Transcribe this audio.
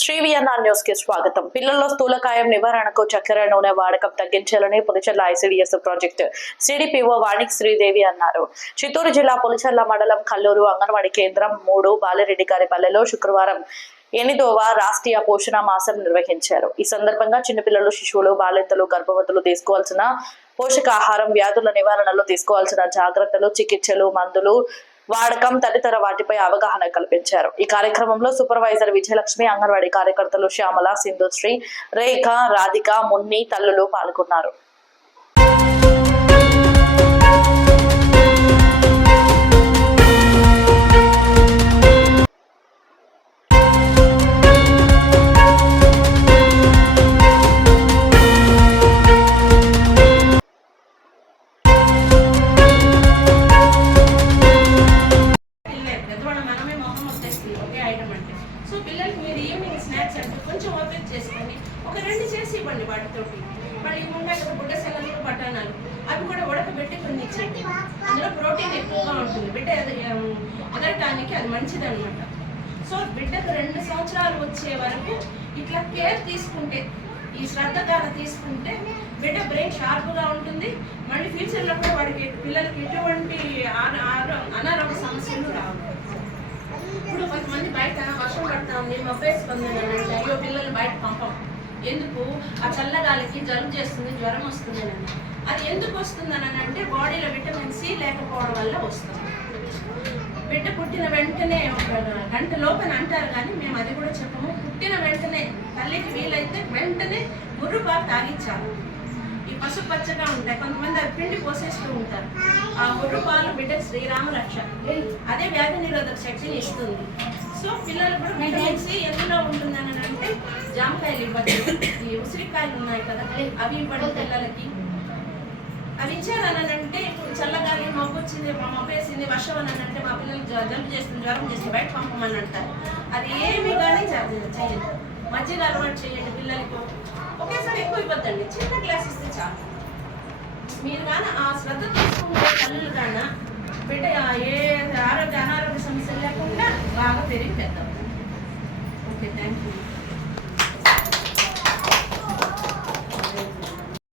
శ్రీవిఎన్ఆర్ న్యూస్కి స్వాగతం. పిల్లల్లో స్థూలకాయం నివారణకు చక్కెర నూనె వాడకం తగ్గించాలని పులిచెర్ల ఐసిడిఎస్ ప్రాజెక్టు సిడిపిఓ వాణిక్ శ్రీదేవి అన్నారు. చిత్తూరు జిల్లా పులిచెర్ల మండలం కల్లూరు అంగన్వాడీ కేంద్రం మూడు బాలిరెడ్డి గారి పల్లెలో శుక్రవారం ఎనిమిదవ రాష్ట్రీయ పోషణ మాసం నిర్వహించారు. ఈ సందర్భంగా చిన్నపిల్లలు శిశువులు బాలింతలు గర్భవతులు తీసుకోవాల్సిన పోషకాహారం వ్యాధుల నివారణలో తీసుకోవాల్సిన జాగ్రత్తలు చికిత్సలు మందులు వాడకం తదితర వాటిపై అవగాహన కల్పించారు. ఈ కార్యక్రమంలో సూపర్వైజర్ విజయలక్ష్మి అంగన్వాడీ కార్యకర్తలు శ్యామల సింధుశ్రీ రేఖ రాధిక మున్ని తల్లులు పాల్గొన్నారు. రాయడం అంటే. సో పిల్లలకి మీరు ఈవినింగ్ స్నాక్స్ అంటే కొంచెం ఓపెన్ చేసుకొని ఒక రెండు చేసి ఇవ్వండి వాటితోటి. మళ్ళీ ఉంటాయి కదా బుడ్డ సెలవులు బఠానాలు. అవి కూడా ఉడకబెట్టి కొన్ని ఇచ్చండి అందులో ప్రోటీన్ ఎక్కువగా ఉంటుంది. బిడ్డ ఎదగటానికి అది మంచిది అనమాట సో బిడ్డకు రెండు సంవత్సరాలు వచ్చే వరకు ఇట్లా కేర్ తీసుకుంటే ఈ శ్రద్ధ ద్వారా తీసుకుంటే బిడ్డ బ్రెయిన్ షార్ప్గా ఉంటుంది. మళ్ళీ ఫ్యూచర్లో కూడా వాడికి పిల్లలకి ఎటువంటి ఆ- ఆరో- అనారోగ్య సమస్యలు రావు ఇప్పుడు కొంతమంది బయట మేము పడతా స్పందన అయ్యో పిల్లల్ని బయట పంపం. ఎందుకు? ఆ చల్లగాలికి జలుబు చేస్తుంది జ్వరం వస్తుంది అని. అది ఎందుకు వస్తుంది అని అంటే బాడీలో విటమిన్ సి లేకపోవడం వల్ల వస్తుంది. బిడ్డ పుట్టిన వెంటనే ఒక గంట లోపల అంటారు కానీ మేము అది కూడా చెప్పము. పుట్టిన వెంటనే తల్లికి వీలైతే వెంటనే ముర్రుపాలు తాగించాలి ఈ పసుపు పచ్చగా ఉంటాయి. కొంతమంది అవి పిండి పోసేస్తూ ఉంటారు. ఆ ముర్రుపాలు బిడ్డ శ్రీరామ రక్ష అదే వ్యాధి నిరోధక శక్తిని ఇస్తుంది. సో పిల్లలు కూడా విటమిన్ సి ఎందులో ఉంటుందని అంటే జామకాయలు ఇవ్వచ్చు ఈ ఉసిరికాయలు ఉన్నాయి కదా అవి ఇవ్వండి పిల్లలకి. అవి ఇచ్చారని అంటే ఇప్పుడు చల్లగాలి మబ్బు వచ్చింది మా మబ్బు వేసింది వర్షం అని అంటే మా పిల్లలు జలుబు చేస్తుంది జ్వరం చేస్తుంది బయట పంపమని అంటారు. అది ఏమి కానీ చే- చేయదు మజ్జిగ అలవాటు చేయండి పిల్లలకు. ఒకేసారి ఎక్కువ ఇవ్వద్దండి. చిన్న గ్లాస్ ఇస్తే చాలు. మీరు కానీ ఆ శ్రద్ధ తీసుకుంటే తల్లులు కాన బిడ్డ ఏ ఆరోగ్య